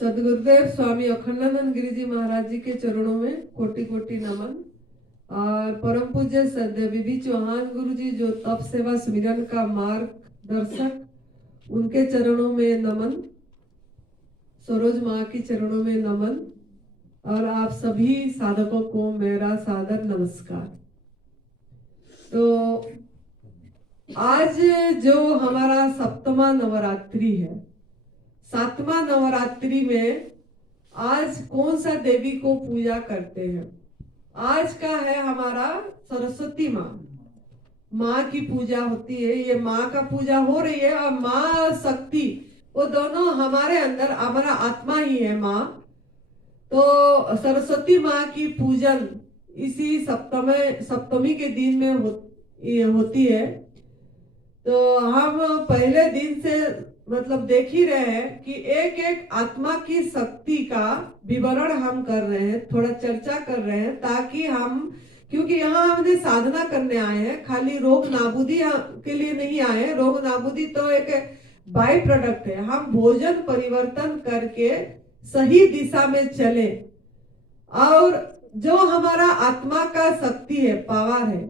सदगुरुदेव स्वामी अखंडानंद गिरी जी महाराज जी के चरणों में कोटि कोटि नमन। और परम पूज्य सद्य बीबी चौहान गुरु जी जो तप सेवा सुमिरन का मार्गदर्शक, उनके चरणों में नमन। सरोज माँ की चरणों में नमन। और आप सभी साधकों को मेरा सादर नमस्कार। तो आज जो हमारा सप्तमा नवरात्रि है, सातवां नवरात्रि में आज कौन सा देवी को पूजा करते हैं? आज का है हमारा सरस्वती माँ की पूजा होती है। ये माँ का पूजा हो रही है और माँ शक्ति वो दोनों हमारे अंदर, हमारा आत्मा ही है माँ। तो सरस्वती माँ की पूजन इसी सप्तमी के दिन में होती है। तो हम पहले दिन से मतलब देख ही रहे हैं कि एक एक आत्मा की शक्ति का विवरण हम कर रहे हैं, थोड़ा चर्चा कर रहे हैं, ताकि हम, क्योंकि यहाँ हमने साधना करने आए हैं, खाली रोग नाबूदी के लिए नहीं आए। रोग नाबूदी तो एक बाय प्रोडक्ट है। हम भोजन परिवर्तन करके सही दिशा में चले और जो हमारा आत्मा का शक्ति है, पावर है,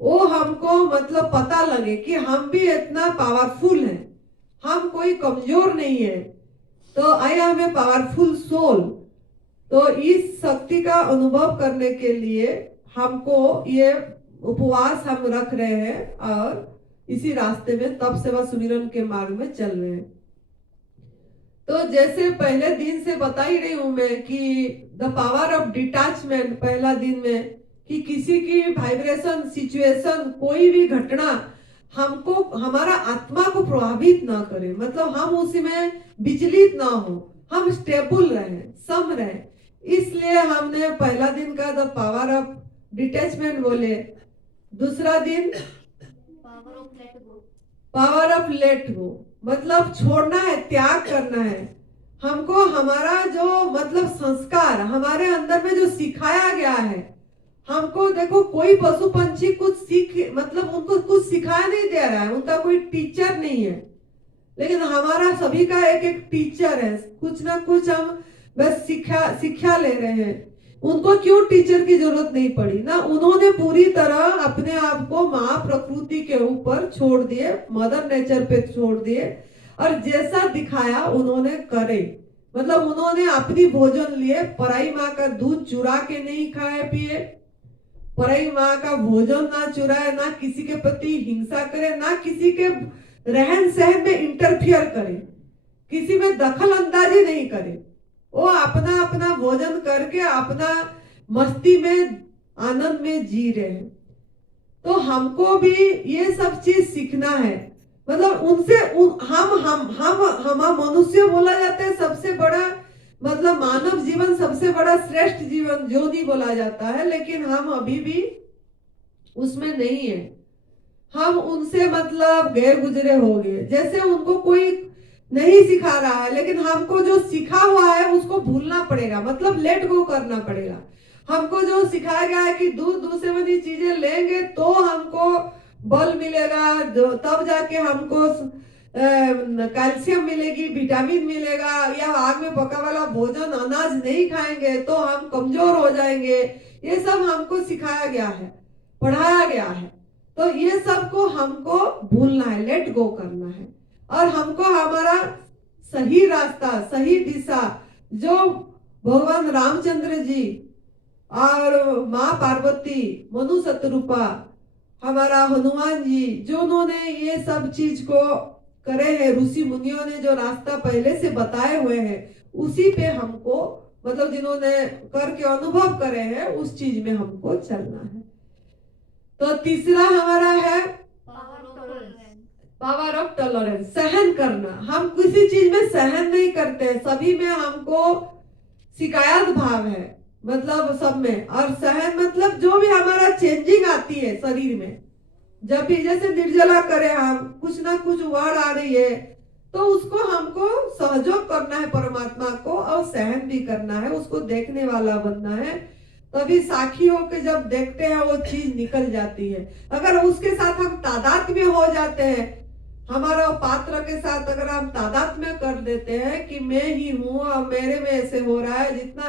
वो हमको मतलब पता लगे कि हम भी इतना पावरफुल हैं, हम कोई कमजोर नहीं है। तो I am a powerful soul. तो इस शक्ति का अनुभव करने के लिए हमको ये उपवास हम रख रहे हैं और इसी रास्ते में तप सेवा सुमिरन के मार्ग में चल रहे हैं। तो जैसे पहले दिन से बता ही रही हूं मैं कि द पावर ऑफ डिटैचमेंट, पहला दिन में कि किसी की वाइब्रेशन, सिचुएशन, कोई भी घटना हमको, हमारा आत्मा को प्रभावित ना करे, मतलब हम उसी में विचलित ना हो, हम स्टेबल रहे, सम रहे। इसलिए हमने पहला दिन का द पावर ऑफ डिटैचमेंट बोले। दूसरा दिन पावर ऑफ लेट गो, मतलब छोड़ना है, त्याग करना है हमको। हमारा जो मतलब संस्कार हमारे अंदर में जो सिखाया गया है, हमको देखो कोई पशु पंछी कुछ सीख, मतलब उनको कुछ सिखाया नहीं दे रहा है, उनका कोई टीचर नहीं है, लेकिन हमारा सभी का एक एक टीचर है। कुछ ना कुछ हम बस शिक्षा ले रहे हैं। उनको क्यों टीचर की जरूरत नहीं पड़ी ना, उन्होंने पूरी तरह अपने आप को माँ प्रकृति के ऊपर छोड़ दिए, मदर नेचर पे छोड़ दिए और जैसा दिखाया उन्होंने करे। मतलब उन्होंने अपनी भोजन लिए, पराई माँ का दूध चुरा के नहीं खाए पिए, पराई माँ का भोजन ना चुराए, ना किसी के प्रति हिंसा करे, ना किसी के रहन सहन में इंटरफियर करे, किसी में दखल अंदाजी नहीं करे। वो अपना अपना भोजन करके अपना मस्ती में, आनंद में जी रहे हैं। तो हमको भी ये सब चीज सीखना है। मतलब उनसे हम मनुष्य बोला जाता है सबसे बड़ा, मतलब मानव जीवन सबसे बड़ा श्रेष्ठ जीवन योनि बोला जाता है, लेकिन हम अभी भी उसमें नहीं है। हम उनसे मतलब गए गुजरे हो गए, जैसे उनको कोई नहीं सिखा रहा है, लेकिन हमको जो सिखा हुआ है उसको भूलना पड़ेगा, मतलब लेट गो करना पड़ेगा। हमको जो सिखाया गया है कि दूध से बनी चीजें लेंगे तो हमको बल मिलेगा, तब जाके हमको कैल्शियम मिलेगी, विटामिन मिलेगा, या आग में पका वाला भोजन अनाज नहीं खाएंगे तो हम कमजोर हो जाएंगे। ये सब हमको सिखाया गया है, पढ़ाया गया है। तो ये सब को हमको भूलना है, लेट गो करना है और हमको हमारा सही रास्ता, सही दिशा जो भगवान रामचंद्र जी और माँ पार्वती, मनु शतरूपा, हमारा हनुमान जी, जो उन्होंने ये सब चीज को करे हैं, ऋषि मुनियों ने जो रास्ता पहले से बताए हुए हैं, उसी पे हमको, मतलब जिन्होंने करके अनुभव करे हैं, उस चीज में हमको चलना है। तो तीसरा हमारा है पावर ऑफ टॉलरेंस, सहन करना। हम किसी चीज में सहन नहीं करते, सभी में हमको शिकायत भाव है, मतलब सब में। और सहन मतलब जो भी हमारा चेंजिंग आती है शरीर में, जब भी जैसे निर्जला करे, हम कुछ ना कुछ वर्ड आ रही है तो उसको हमको सहयोग करना है परमात्मा को, और सहन भी करना है, उसको देखने वाला बनना है। तभी साखी होके जब देखते हैं वो चीज निकल जाती है। अगर उसके साथ हम तादाद में हो जाते हैं, हमारा पात्र के साथ अगर हम तादात्म्य कर देते हैं कि मैं ही हूं और मेरे में ऐसे हो रहा है, जितना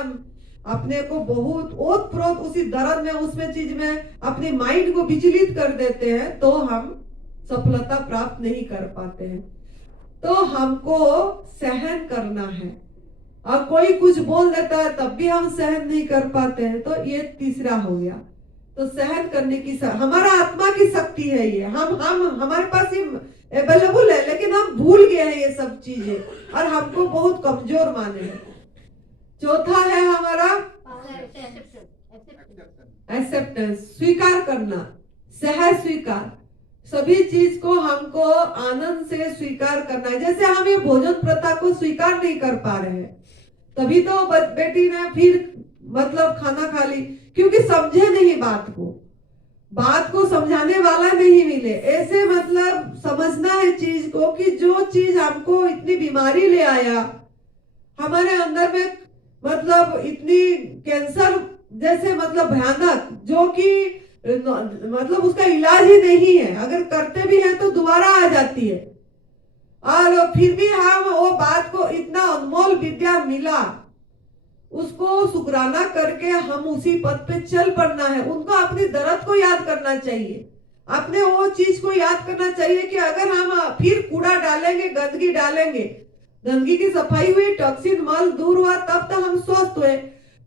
अपने को बहुत ओत प्रोत उसी दर्द में उसमें चीज में अपने माइंड को विचलित कर देते हैं, तो हम सफलता प्राप्त नहीं कर पाते हैं। तो हमको सहन करना है, और कोई कुछ बोल देता है तब भी हम सहन नहीं कर पाते हैं, तो ये तीसरा हो गया। तो सहन करने की हमारा आत्मा की शक्ति है ये, हम हमारे पास ये अवेलेबल है, लेकिन हम भूल गए हैं ये सब चीजें और हमको बहुत कमजोर माने हैं। चौथा है हमारा एक्सेप्टेंस, स्वीकार करना, सहज स्वीकार। सभी चीज को हमको आनंद से स्वीकार करना है। जैसे हम ये भोजन प्रथा को स्वीकार नहीं कर पा रहे हैं, तभी तो बेटी ने फिर मतलब खाना खा ली, क्योंकि समझे नहीं बात को समझाने वाला नहीं मिले। ऐसे मतलब समझना है चीज को कि जो चीज हमको इतनी बीमारी ले आया हमारे अंदर में, मतलब इतनी कैंसर जैसे मतलब भयानक, जो कि मतलब उसका इलाज ही नहीं है, अगर करते भी हैं तो दोबारा आ जाती है, और फिर भी हम वो बात को इतना अनमोल विद्या मिला, उसको शुक्राना करके हम उसी पद पे चल पड़ना है। उनको अपनी दर्द को याद करना चाहिए, अपने वो चीज को याद करना चाहिए कि अगर हम फिर कूड़ा डालेंगे, गंदगी डालेंगे, गंदगी की सफाई हुई, टॉक्सिन मल दूर हुआ, तब तक हम स्वस्थ हुए।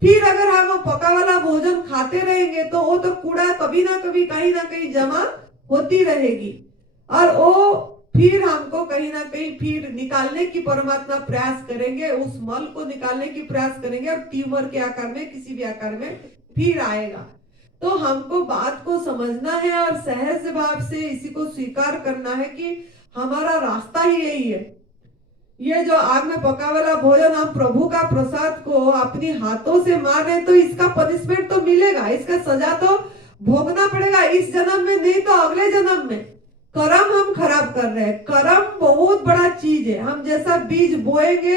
फिर अगर हम पका वाला भोजन खाते रहेंगे तो वो तो कूड़ा कभी ना कभी कहीं ना कहीं जमा होती रहेगी, और वो फिर हमको कहीं ना कहीं फिर निकालने की परमात्मा प्रयास करेंगे, उस मल को निकालने की प्रयास करेंगे, और ट्यूमर के आकार में, किसी भी आकार में फिर आएगा। तो हमको बात को समझना है और सहज भाव से इसी को स्वीकार करना है कि हमारा रास्ता ही यही है। ये जो आग में पका वाला भोजन हम प्रभु का प्रसाद को अपनी हाथों से मारे, तो इसका पनिशमेंट तो मिलेगा, इसका सजा तो भोगना पड़ेगा, इस जन्म में नहीं तो अगले जन्म में। कर्म हम खराब कर रहे हैं। कर्म बहुत बड़ा चीज है, हम जैसा बीज बोएंगे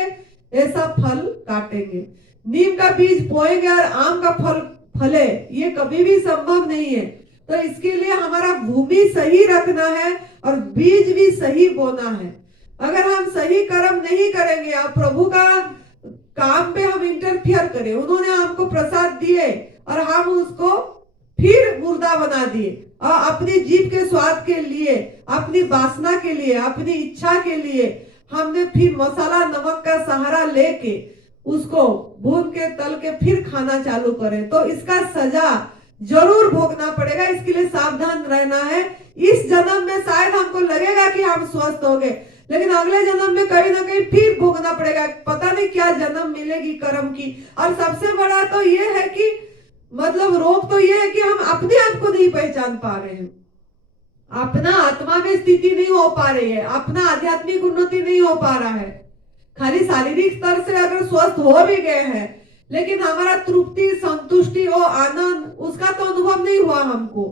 ऐसा फल काटेंगे। नीम का बीज बोएंगे और आम का फल फले, ये कभी भी संभव नहीं है। तो इसके लिए हमारा भूमि सही रखना है और बीज भी सही बोना है। अगर हम सही कर्म नहीं करेंगे और प्रभु का काम पे हम इंटरफियर करें, उन्होंने हमको प्रसाद दिए और हम उसको फिर मुर्दा बना दिए, और अपनी जीभ के स्वाद के लिए, अपनी वासना के लिए, अपनी इच्छा के लिए हमने फिर मसाला नमक का सहारा लेके उसको भून के तल के फिर खाना चालू करें, तो इसका सजा जरूर भोगना पड़ेगा। इसके लिए सावधान रहना है। इस जन्म में शायद हमको लगेगा कि हम स्वस्थ हो गए, लेकिन अगले जन्म में कहीं ना कहीं फिर भोगना पड़ेगा। पता नहीं क्या जन्म मिलेगी कर्म की। और सबसे बड़ा तो ये है कि मतलब रोग तो ये है कि हम अपने आप को नहीं पहचान पा रहे हैं, अपना आत्मा में स्थिति नहीं हो पा रही है, अपना आध्यात्मिक उन्नति नहीं हो पा रहा है। खाली शारीरिक स्तर से अगर स्वस्थ हो भी गए हैं, लेकिन हमारा तृप्ति, संतुष्टि और आनंद उसका तो अनुभव नहीं हुआ हमको,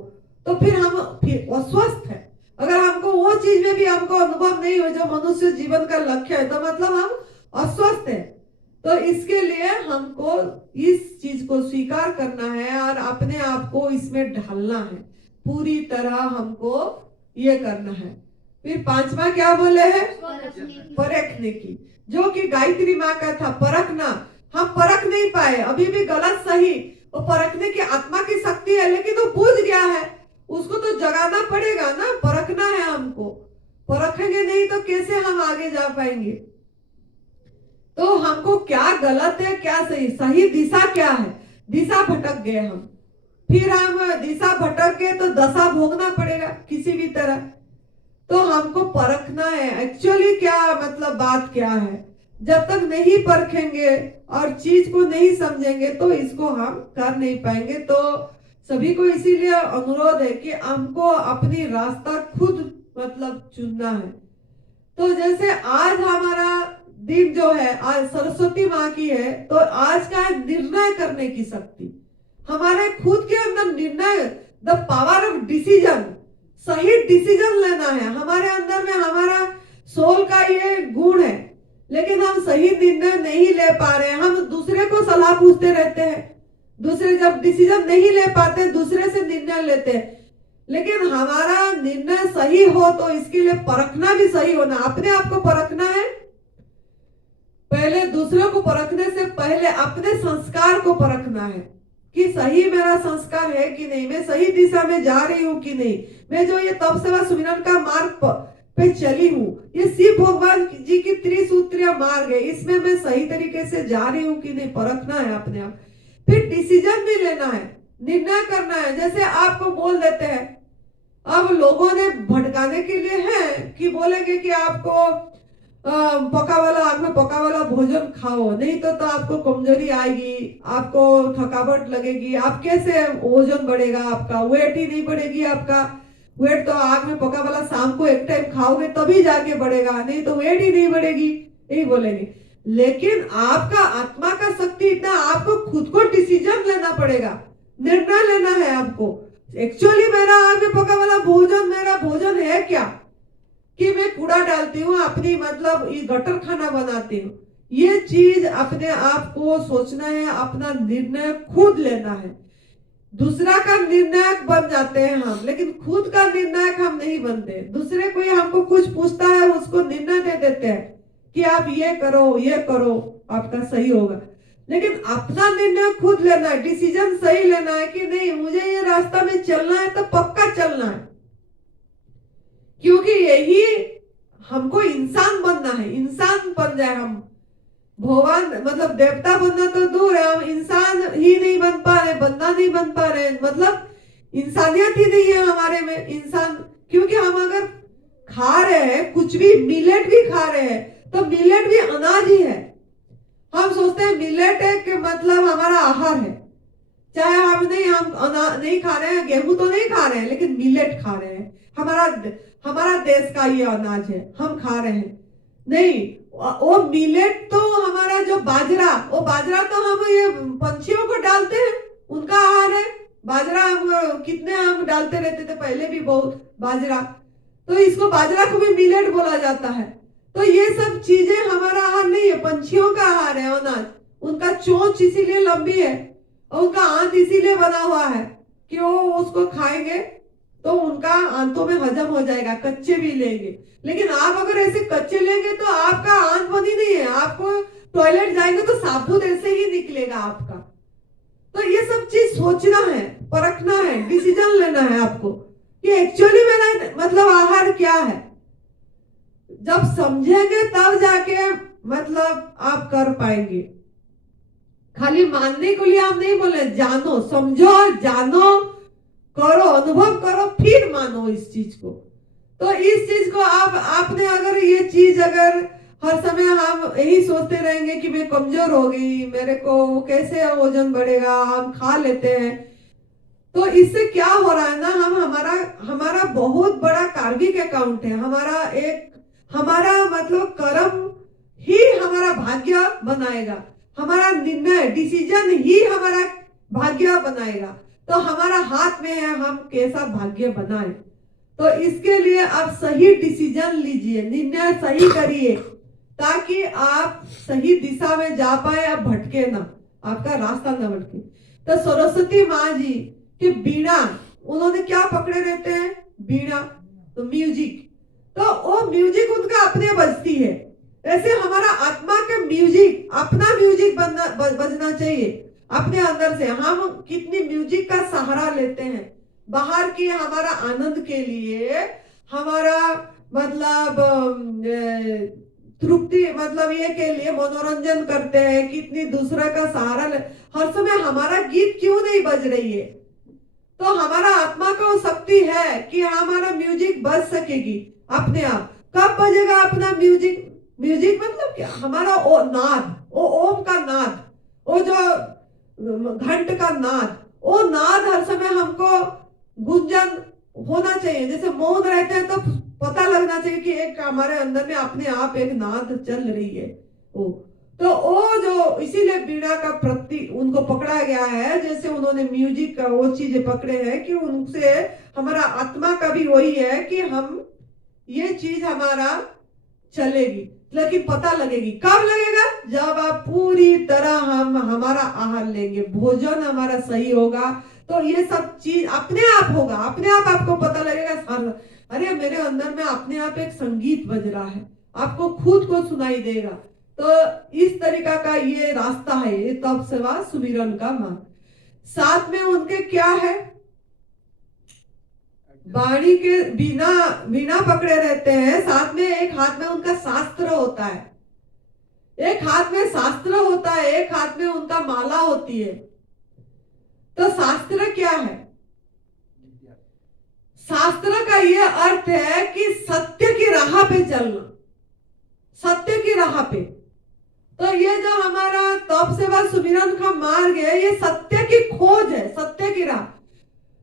तो फिर हम फिर अस्वस्थ है। अगर हमको वो चीज में भी हमको अनुभव नहीं हो जो मनुष्य जीवन का लक्ष्य है, तो मतलब हम अस्वस्थ है। तो इसके लिए हमको इस चीज को स्वीकार करना है और अपने आप को इसमें ढालना है, पूरी तरह हमको ये करना है। फिर पांचवा क्या बोले हैं? परखने की, जो कि गायत्री माँ का था, परखना। हम परख नहीं पाए, अभी भी गलत सही, वो परखने की आत्मा की शक्ति है, लेकिन वो बुझ गया है, उसको तो जगाना पड़ेगा ना, परखना है हमको। परखेंगे नहीं तो कैसे हम आगे जा पाएंगे? तो हमको क्या गलत है, क्या सही, सही दिशा क्या है? दिशा भटक गए हम, फिर हम दिशा भटक गए तो दशा भोगना पड़ेगा किसी भी तरह। तो हमको परखना है एक्चुअली क्या मतलब बात क्या है। जब तक नहीं परखेंगे और चीज को नहीं समझेंगे तो इसको हम कर नहीं पाएंगे। तो सभी को इसीलिए अनुरोध है कि हमको अपनी रास्ता खुद मतलब चुनना है। तो जैसे आज हमारा दिन जो है, आज सरस्वती माँ की है, तो आज का है निर्णय करने की शक्ति, हमारे खुद के अंदर निर्णय, द पावर ऑफ डिसीजन, सही डिसीजन लेना है। हमारे अंदर में हमारा सोल का ये गुण है, लेकिन हम सही निर्णय नहीं ले पा रहे हैं। हम दूसरे को सलाह पूछते रहते हैं, दूसरे जब डिसीजन नहीं ले पाते दूसरे से निर्णय लेते हैं। लेकिन हमारा निर्णय सही हो तो इसके लिए परखना भी सही होना, अपने आप को परखना है। पहले दूसरों को परखने से पहले अपने संस्कार को परखना है कि सही मेरा संस्कार है कि नहीं, मैं सही दिशा में जा रही हूं कि नहीं, मैं जो ये तपस्या सुमिरन का मार्ग पे चली हूँ, ये शिव भगवान जी की त्रिसूत्रीय मार्ग है, इसमें मैं सही तरीके से जा रही हूँ कि नहीं, परखना है अपने आप। फिर डिसीजन भी लेना है, निर्णय करना है। जैसे आपको बोल देते हैं, अब लोगों ने भटकाने के लिए है कि बोलेंगे कि आपको पका वाला, आग में पका वाला भोजन खाओ, नहीं तो आपको कमजोरी आएगी, आपको थकावट लगेगी, आप कैसे वजन बढ़ेगा, आपका वेट ही नहीं बढ़ेगी। आपका वेट तो आग में पका वाला शाम को एक टाइम खाओगे तभी जाके बढ़ेगा, नहीं तो वेट ही नहीं बढ़ेगी, यही बोलेंगे। लेकिन आपका आत्मा का शक्ति इतना, आपको खुद को डिसीजन लेना पड़ेगा, निर्णय लेना है आपको। एक्चुअली मेरा आग में पका वाला भोजन मेरा भोजन है क्या, कि मैं कूड़ा डालती हूँ अपनी, मतलब ये गटर खाना बनाती हूँ, ये चीज अपने आप को सोचना है, अपना निर्णय खुद लेना है। दूसरा का निर्णायक बन जाते हैं हम, लेकिन खुद का निर्णायक हम नहीं बनते। दूसरे कोई हमको कुछ पूछता है, उसको निर्णय दे देते हैं कि आप ये करो आपका सही होगा, लेकिन अपना निर्णय खुद लेना है, डिसीजन सही लेना है कि नहीं मुझे ये रास्ता में चलना है तो पक्का चलना है, क्योंकि यही हमको इंसान बनना है। इंसान बन जाए हम, भगवान मतलब देवता बनना तो दूर है, हम इंसान ही नहीं बन पा रहे, बंदा नहीं बन पा रहे, मतलब इंसानियत ही नहीं है हमारे में इंसान। क्योंकि हम अगर खा रहे हैं कुछ भी, मिलेट भी खा रहे हैं, तो मिलेट भी अनाज ही है। हम सोचते हैं मिलेट एक मतलब हमारा आहार है, चाहे हम नहीं खा रहे हैं, गेहूं तो नहीं खा रहे हैं, लेकिन मिलेट खा रहे हैं, हमारा देश का ये अनाज है, हम खा रहे हैं। नहीं, वो मिलेट तो हमारा जो बाजरा, वो बाजरा तो हम ये पंछियों को डालते हैं, उनका आहार है बाजरा। हम कितने हम डालते रहते थे पहले भी बहुत बाजरा, तो इसको बाजरा को भी मिलेट बोला जाता है। तो ये सब चीजें हमारा आहार नहीं है, पंछियों का आहार है अनाज। उनका चोंच इसीलिए लंबी है और उनका आंत इसीलिए बना हुआ है कि वो उसको खाएंगे तो उनका आंतों में हजम हो जाएगा, कच्चे भी लेंगे। लेकिन आप अगर ऐसे कच्चे लेंगे तो आपका आंत बनी नहीं है, आपको टॉयलेट जाएंगे तो साबुत ऐसे ही निकलेगा आपका। तो ये सब चीज सोचना है, परखना है, डिसीजन लेना है आपको कि एक्चुअली मेरा मतलब आहार क्या है। जब समझेंगे तब जाके मतलब आप कर पाएंगे। खाली मानने के लिए हम नहीं बोले, जानो, समझो, जानो, करो, अनुभव करो, फिर मानो इस चीज को। तो इस चीज को आपने अगर ये चीज अगर हर समय हम यही सोचते रहेंगे कि मैं कमजोर हो गई, मेरे को कैसे वजन बढ़ेगा, हम खा लेते हैं, तो इससे क्या हो रहा है ना, हम हमारा बहुत बड़ा कार्मिक अकाउंट है। हमारा मतलब कर्म ही हमारा भाग्य बनाएगा, हमारा निर्णय डिसीजन ही हमारा भाग्य बनाएगा। तो हमारा हाथ में है हम कैसा भाग्य बनाए। तो इसके लिए आप सही डिसीजन लीजिए, निर्णय सही करिए, ताकि आप सही दिशा में जा पाए, आप भटके ना, आपका रास्ता न भटके। तो सरस्वती माँ जी की बीणा, उन्होंने क्या पकड़े रहते हैं, बीणा, तो म्यूजिक, तो वो म्यूजिक उनका अपने बजती है। ऐसे हमारा आत्मा का म्यूजिक, अपना म्यूजिक बजना चाहिए अपने अंदर से। हम कितनी म्यूजिक का सहारा लेते हैं बाहर के हमारा आनंद के लिए, हमारा मतलब तृप्ति, मतलब ये के लिए मनोरंजन करते हैं, कितनी दूसरा का सहारा हर समय हमारा गीत क्यों नहीं बज रही है। तो हमारा आत्मा को शक्ति है कि हमारा म्यूजिक बज सकेगी अपने आप। कब बजेगा अपना म्यूजिक, म्यूजिक मतलब क्या, हमारा ओ नाद, ओ ओम का नाद, वो जो घंट का नाद, वो नाद हर समय हमको गुंजन होना चाहिए। जैसे मौन रहते हैं तो पता लगना चाहिए कि एक हमारे अंदर में अपने आप एक नाद चल रही है। तो वो जो इसीलिए बीड़ा का प्रति उनको पकड़ा गया है, जैसे उन्होंने म्यूजिक का वो चीजें पकड़े हैं कि उनसे हमारा आत्मा का भी वही है कि हम ये चीज हमारा चलेगी, लेकिन पता लगेगी कब लगेगा, जब आप पूरी तरह हमारा आहार लेंगे, भोजन हमारा सही होगा, तो ये सब चीज अपने आप होगा, अपने आप आपको पता लगेगा, अरे मेरे अंदर में अपने आप एक संगीत बज रहा है, आपको खुद को सुनाई देगा। तो इस तरीका का ये रास्ता है, ये तप सेवा सुमिरन का मार्ग। साथ में उनके क्या है, बाणी के बिना बिना पकड़े रहते हैं। साथ में एक हाथ में उनका शास्त्र होता है, एक हाथ में शास्त्र होता है, एक हाथ में उनका माला होती है। तो शास्त्र क्या है? शास्त्र का ये अर्थ है कि सत्य की राह पे चलना, सत्य की राह पे। तो ये जो हमारा तप सेवा सुमिरन का मार्ग है, ये सत्य की खोज है, सत्य की राह।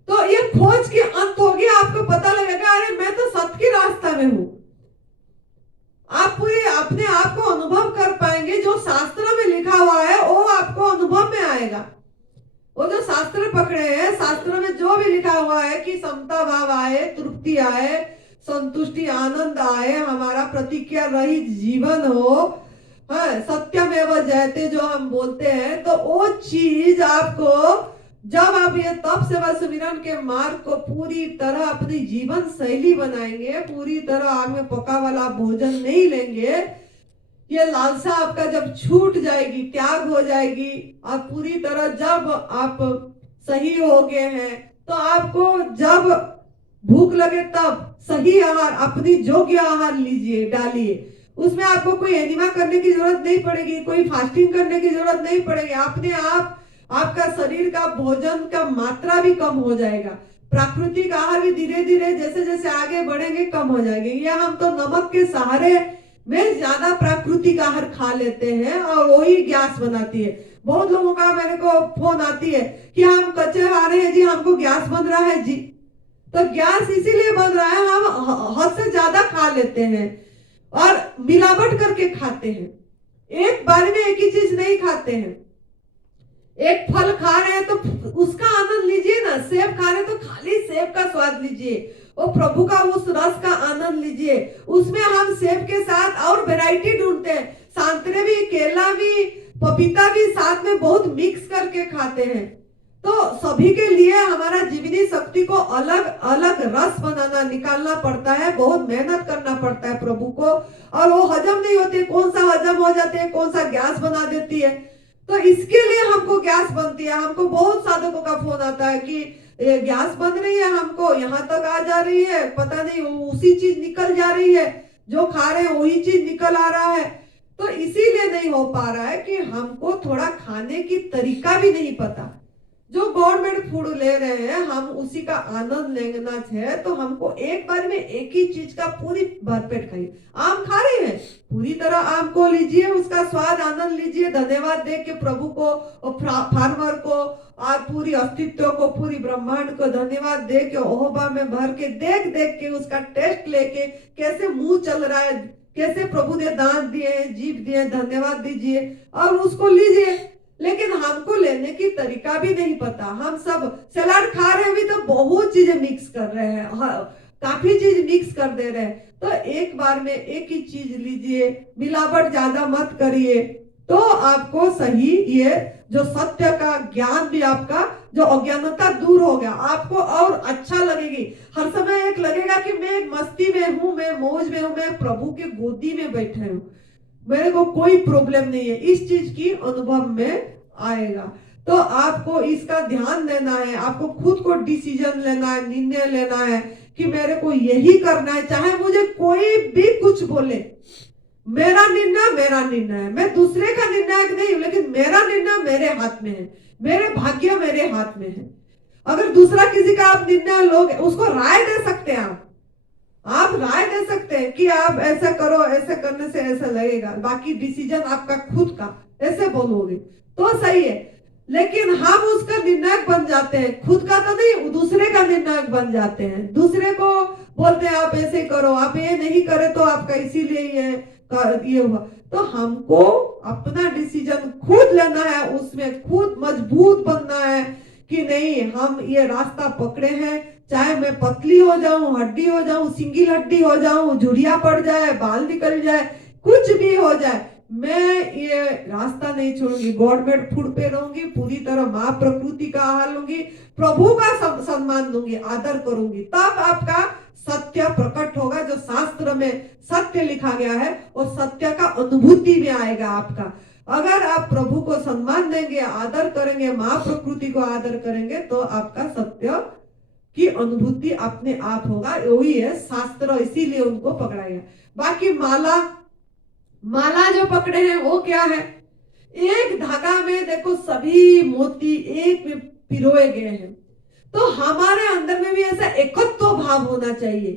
तो ये खोज की अंत होगी, आपको पता लगेगा अरे मैं तो सत्य की रास्ता में हूं। आप पूरी अपने आप को अनुभव कर पाएंगे, जो शास्त्र में लिखा हुआ है वो आपको अनुभव में आएगा। वो जो शास्त्र पकड़े हैं, शास्त्र में जो भी लिखा हुआ है कि समता भाव आए, तृप्ति आए, संतुष्टि आनंद आए, हमारा प्रतिक्रिया रहित जीवन हो, हाँ, सत्यमेव जयते जो हम बोलते हैं, तो वो चीज आपको जब आप ये तप सेवा सुमिरन के मार्ग को पूरी तरह अपनी जीवन शैली बनाएंगे, पूरी तरह आग में पका वाला भोजन नहीं लेंगे, ये लालसा आपका जब छूट जाएगी, त्याग हो जाएगी, और पूरी तरह जब आप सही हो गए हैं, तो आपको जब भूख लगे तब सही आहार, अपनी योग्य आहार लीजिए, डालिए। उसमें आपको कोई एनिमा करने की जरूरत नहीं पड़ेगी, कोई फास्टिंग करने की जरूरत नहीं पड़ेगी। अपने आप आपका शरीर का भोजन का मात्रा भी कम हो जाएगा। प्राकृतिक आहार भी धीरे धीरे जैसे जैसे आगे बढ़ेंगे कम हो जाएंगे। ये हम तो नमक के सहारे में ज्यादा प्राकृतिक आहार खा लेते हैं और वही गैस बनाती है। बहुत लोगों का मेरे को फोन आती है कि हम कच्चे आ रहे हैं जी, हमको गैस बन रहा है जी। तो गैस इसीलिए बन रहा है, हम हद से ज्यादा खा लेते हैं और मिलावट करके खाते हैं। एक बार में एक ही चीज नहीं खाते हैं। एक फल खा रहे हैं तो उसका आनंद लीजिए ना, सेब खा रहे हैं तो खाली सेब का स्वाद लीजिए, वो प्रभु का उस रस का आनंद लीजिए। उसमें हम सेब के साथ और वैरायटी ढूंढते हैं, संतरे भी, केला भी, पपीता भी साथ में बहुत मिक्स करके खाते हैं। तो सभी के लिए हमारा जीवनी शक्ति को अलग अलग रस बनाना, निकालना पड़ता है, बहुत मेहनत करना पड़ता है प्रभु को, और वो हजम नहीं होते। कौन सा हजम हो जाते हैं, कौन सा गैस बना देती है। तो इसके लिए हमको गैस बनती है। हमको बहुत साधकों का फोन आता है कि ये गैस बन रही है, हमको यहाँ तक आ जा रही है, पता नहीं उसी चीज निकल जा रही है, जो खा रहे हैं वही चीज निकल आ रहा है। तो इसीलिए नहीं हो पा रहा है कि हमको थोड़ा खाने की तरीका भी नहीं पता। जो गवर्नमेंट फूड ले रहे हैं हम उसी का आनंद लेना है, तो हमको एक बार में एक ही चीज का पूरी भरपेट खाइए। आम खा रहे हैं, पूरी तरह आम को लीजिए, उसका स्वाद आनंद लीजिए, धन्यवाद दे के प्रभु को और फार्मर को और पूरी अस्तित्व को, पूरी ब्रह्मांड को धन्यवाद दे के ओहबा में भर के देख देख के उसका टेस्ट लेके कैसे मुंह चल रहा है, कैसे प्रभु ने दांत दिए हैं, जीभ दिए, धन्यवाद दीजिए और उसको लीजिए। लेकिन हमको लेने की तरीका भी नहीं पता। हम सब सलाद खा रहे हैं भी तो बहुत चीजें मिक्स कर रहे हैं, काफी चीज मिक्स कर दे रहे हैं। तो एक बार में एक ही चीज लीजिए, मिलावट ज्यादा मत करिए, तो आपको सही ये जो सत्य का ज्ञान भी, आपका जो अज्ञानता दूर हो गया, आपको और अच्छा लगेगी। हर समय एक लगेगा कि मैं एक मस्ती में हूँ, मैं मौज में हूँ, मैं प्रभु की गोदी में बैठे हूँ, मेरे को कोई प्रॉब्लम नहीं है। इस चीज की अनुभव में आएगा। तो आपको इसका ध्यान देना है, आपको खुद को डिसीजन लेना है, निर्णय लेना है कि मेरे को यही करना है, चाहे मुझे कोई भी कुछ बोले। मेरा निर्णय मेरा निर्णय है, मैं दूसरे का निर्णायक नहीं हूं, लेकिन मेरा निर्णय मेरे हाथ में है, मेरे भाग्य मेरे हाथ में है। अगर दूसरा किसी का आप निर्णय लोगे, उसको राय दे सकते हैं, आप राय दे सकते हैं कि आप ऐसा करो, ऐसे करने से ऐसा लगेगा, बाकी डिसीजन आपका खुद का, ऐसे बोलोगे तो सही है। लेकिन हम उसका निर्णायक बन जाते हैं, खुद का तो नहीं, दूसरे का निर्णायक बन जाते हैं। दूसरे को बोलते हैं आप ऐसे करो, आप ये नहीं करे तो आपका इसीलिए ये हुआ। तो हमको अपना डिसीजन खुद लेना है, उसमें खुद मजबूत बनना है कि नहीं, हम ये रास्ता पकड़े हैं, चाहे मैं पतली हो जाऊं, हड्डी हो जाऊं, सिंगल हड्डी हो जाऊं, झुरिया पड़ जाए, बाल निकल जाए, कुछ भी हो जाए, मैं ये ये रास्ता नहीं छोड़ूंगी, गवर्नमेंट फूड पे रहूंगी, पूरी तरह माँ प्रकृति का आहार लूंगी, प्रभु का सम्मान दूंगी, आदर करूंगी, तब आपका सत्य प्रकट होगा। जो शास्त्र में सत्य लिखा गया है और सत्य का अनुभूति में आएगा आपका। अगर आप प्रभु को सम्मान देंगे, आदर करेंगे, माँ प्रकृति को आदर करेंगे, तो आपका सत्य की अनुभूति अपने आप होगा। वही है शास्त्र, इसीलिए उनको पकड़ा गया। बाकी माला जो पकड़े हैं वो क्या है? एक धागा में देखो सभी मोती एक में पिरोए गए हैं। तो हमारे अंदर में भी ऐसा एकत्व भाव होना चाहिए,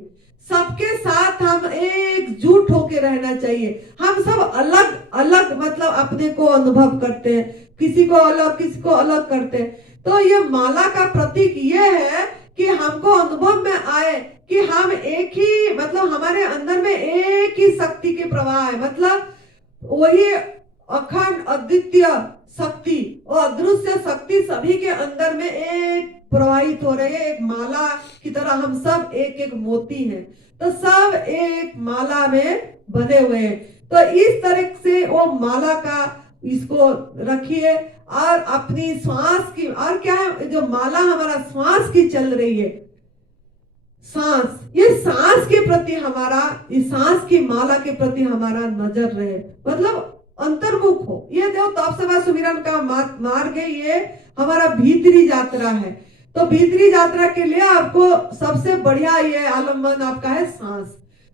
सबके साथ हम एकजुट होके रहना चाहिए। हम सब अलग अलग मतलब अपने को अनुभव करते हैं, किसी को अलग करते हैं। तो ये माला का प्रतीक ये है कि हमको अनुभव में आए कि हम एक ही मतलब हमारे अंदर में एक ही शक्ति के प्रवाह है, मतलब वही अखंड अद्वितीय शक्ति और अदृश्य शक्ति सभी के अंदर में एक प्रवाहित हो रही है। एक माला की तरह हम सब एक एक मोती हैं, तो सब एक माला में बने हुए हैं। तो इस तरह से वो माला का इसको रखिए और अपनी श्वास की, और क्या है जो माला हमारा श्वास की चल रही है, सांस, ये सांस के प्रति हमारा, इस सांस की माला के प्रति हमारा नजर रहे, मतलब अंतर्मुख हो। ये जो तप सेवा सुमिरन का मार्ग है, ये हमारा भीतरी यात्रा है। तो भीतरी यात्रा के लिए आपको सबसे बढ़िया ये आलम्बन आपका है सांस।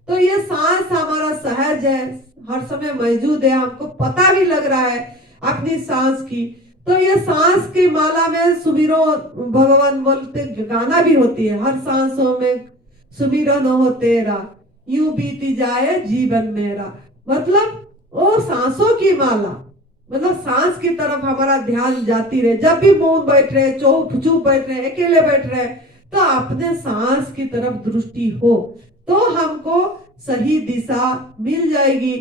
तो ये सांस हमारा सहज है, हर समय मौजूद है, हमको पता भी लग रहा है अपनी सांस की। तो ये सांस की माला में सुमिरो भगवान बोलते, गाना भी होती है, हर सांसों में सुमिरन हो तेरा, यूं बीती जाए जीवन मेरा। मतलब वो सांसों की माला, मतलब सांस की तरफ हमारा ध्यान जाती रहे। जब भी मौन बैठ रहे, चुप बैठ रहे, अकेले बैठ रहे, तो अपने सांस की तरफ दृष्टि हो, तो हमको सही दिशा मिल जाएगी।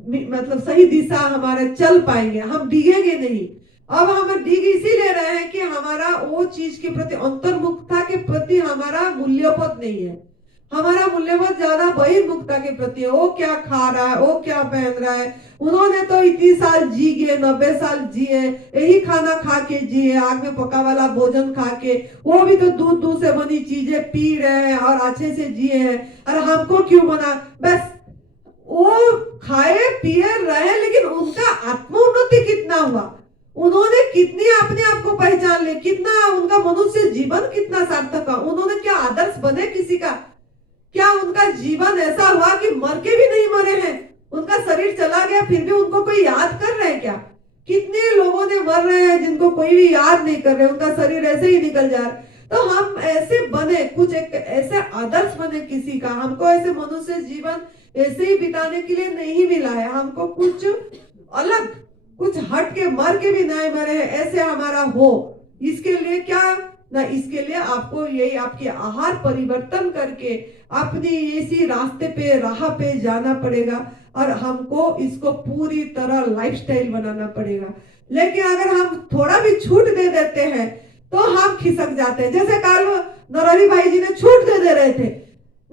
मतलब सही दिशा हमारे चल पाएंगे, हम डिगेंगे नहीं। अब हम डिग इसीलिए रहे हैं कि हमारा वो चीज के प्रति, अंतर्मुखता के प्रति हमारा मूल्यबोध नहीं है। हमारा मूल्यबोध ज्यादा बहिर्मुखता के प्रति है। वो क्या खा रहा है, वो क्या पहन रहा है, उन्होंने तो इतनी साल जी गए, 90 साल जिए, यही खाना खा के जिए, आग में पका वाला भोजन खा के, वो भी तो दूध से बनी चीजें पी रहे हैं और अच्छे से जिए हैं। और हमको क्यों बना? बस वो खाए पिए रहे, लेकिन उनका आत्मोन्नति कितना हुआ, उन्होंने कितनी अपने आप को पहचान ले, कितना उनका मनुष्य जीवन कितना सार्थक हुआ, उन्होंने क्या आदर्श बने किसी का? क्या उनका जीवन ऐसा हुआ कि मर के भी नहीं मरे हैं? उनका शरीर चला गया फिर भी उनको कोई याद कर रहे हैं क्या? कितने लोगों ने मर रहे हैं जिनको कोई भी याद नहीं कर रहे, उनका शरीर ऐसे ही निकल जा रहा है। तो हम ऐसे बने, कुछ एक ऐसे आदर्श बने किसी का। हमको ऐसे मनुष्य जीवन ऐसे ही बिताने के लिए नहीं मिला है, हमको कुछ अलग, कुछ हट के, मर के भी नहीं मरे हैं, ऐसे हमारा हो। इसके लिए क्या ना, इसके लिए आपको यही आपके आहार परिवर्तन करके अपनी इसी रास्ते पे, राह पे जाना पड़ेगा और हमको इसको पूरी तरह लाइफस्टाइल बनाना पड़ेगा। लेकिन अगर हम थोड़ा भी छूट दे देते हैं तो हम खिसक जाते हैं। जैसे कल नरहरी भाई जी ने छूट दे रहे थे,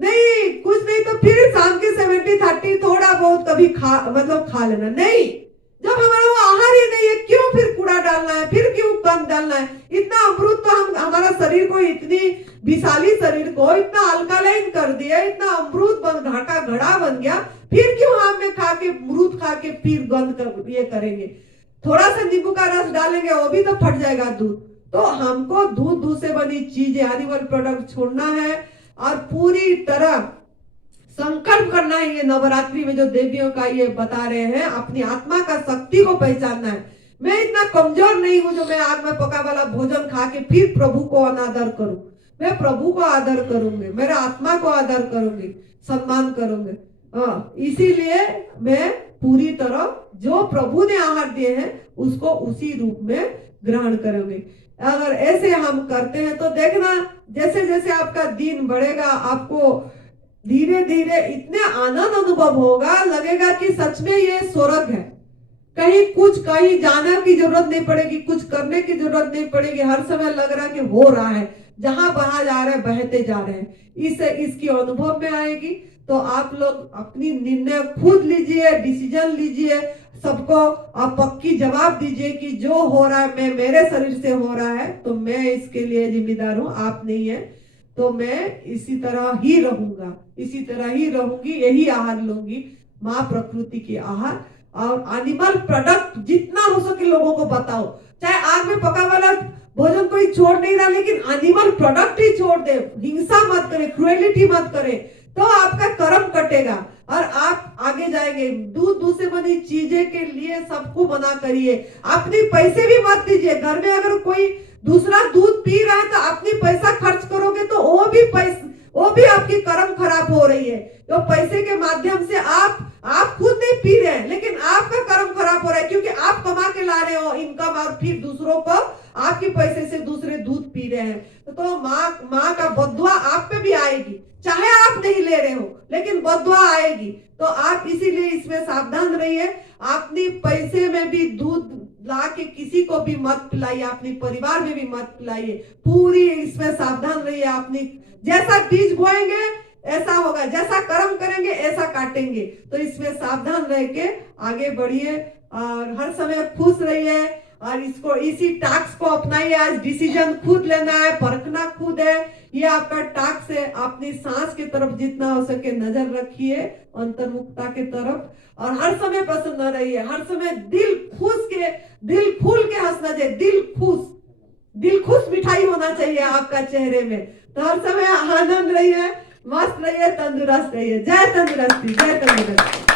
नहीं कुछ नहीं तो फिर शाम के 70-30 थोड़ा बहुत कभी खा लेना। नहीं, जब हमारा वो आहार ही नहीं है, क्यों फिर कूड़ा डालना है, फिर क्यों गंद डालना है? इतना अमृत तो हम हमारा शरीर को, इतनी विशाली शरीर को इतना अल्कालाइन कर दिया, इतना अमृत घाटा घड़ा बन गया, फिर क्यों हम में खा के, अमृत खा के फिर गंद ये करेंगे? थोड़ा सा नींबू का रस डालेंगे, वो भी तो फट जाएगा दूध। तो हमको दूध से बनी चीजें, एनिमल प्रोडक्ट छोड़ना है और पूरी तरह संकल्प करना है। ये नवरात्रि में जो देवियों का ये बता रहे हैं, अपनी आत्मा का शक्ति को पहचानना है। मैं इतना कमजोर नहीं हूं जो मैं आग में पका वाला भोजन खा के फिर प्रभु को अनादर करूं। मैं प्रभु को आदर करूंगी, मेरे आत्मा को आदर करूंगी, सम्मान करूंगी। इसीलिए मैं पूरी तरह जो प्रभु ने आहार दिए हैं उसको उसी रूप में ग्रहण करूंगी। अगर ऐसे हम करते हैं तो देखना, जैसे जैसे आपका दिन बढ़ेगा, आपको धीरे धीरे इतने आनंद अनुभव होगा, लगेगा कि सच में ये स्वर्ग है। कहीं जाने की जरूरत नहीं पड़ेगी, कुछ करने की जरूरत नहीं पड़ेगी। हर समय लग रहा है कि हो रहा है, जहां बहा जा रहे हैं, बहते जा रहे हैं। इसकी अनुभव में आएगी। तो आप लोग अपनी निर्णय खुद लीजिए, डिसीजन लीजिए, सबको आप पक्की जवाब दीजिए कि जो हो रहा है मैं मेरे शरीर से हो रहा है तो मैं इसके लिए जिम्मेदार हूं, आप नहीं है। तो मैं इसी तरह ही रहूंगा, इसी तरह ही रहूंगी, यही आहार लूंगी, माँ प्रकृति की आहार। और एनिमल प्रोडक्ट जितना हो सके लोगों को बताओ, चाहे आग में पका वाला भोजन कोई छोड़ नहीं रहा, लेकिन एनिमल प्रोडक्ट ही छोड़ दे, हिंसा मत करे, क्रुएलिटी मत करे, तो आपका कर्म कटेगा और आप आगे जाएंगे। दूध से बनी चीजें के लिए सबको मना करिए, अपनी पैसे भी मत दीजिए। घर में अगर कोई दूसरा दूध पी रहा है तो अपनी पैसा खर्च करोगे तो वो भी आपकी कर्म खराब हो रही है। तो पैसे के माध्यम से आप खुद नहीं पी रहे हैं, लेकिन आपका कर्म खराब हो रहा है, क्योंकि आप कमा के ला रहे हो इनकम और फिर दूसरों को आपके पैसे से दूसरे दूध पी रहे हैं। तो माँ का बददुआ आप पे भी आएगी, चाहे आप नहीं ले रहे हो, लेकिन बददुआ आएगी। तो आप इसीलिए इसमें सावधान रहिए। अपनी पैसे में भी दूध ला के किसी को भी मत पिलाइए, अपने परिवार में भी मत पिलाइए, पूरी इसमें सावधान रहिए। अपनी जैसा बीज बोएंगे ऐसा होगा, जैसा कर्म करेंगे ऐसा काटेंगे। तो इसमें सावधान रह के आगे बढ़िए और हर समय खुश रहिए और इसको इसी टास्क को अपनाइए। आज डिसीजन खुद लेना है, परखना खुद है, ये आपका टास्क है। अपनी सांस की तरफ जितना हो सके नजर रखिए, अंतर्मुखता की तरफ, और हर समय प्रसन्न रहिए, हर समय दिल खुल के हंसना चाहिए, दिल खुश मिठाई होना चाहिए आपका चेहरे में। तो हर समय आनंद रहिए, मस्त रहिए, तंदुरुस्त रहिए। जय तंदुरुस्ती, जय तंदुरुस्ती।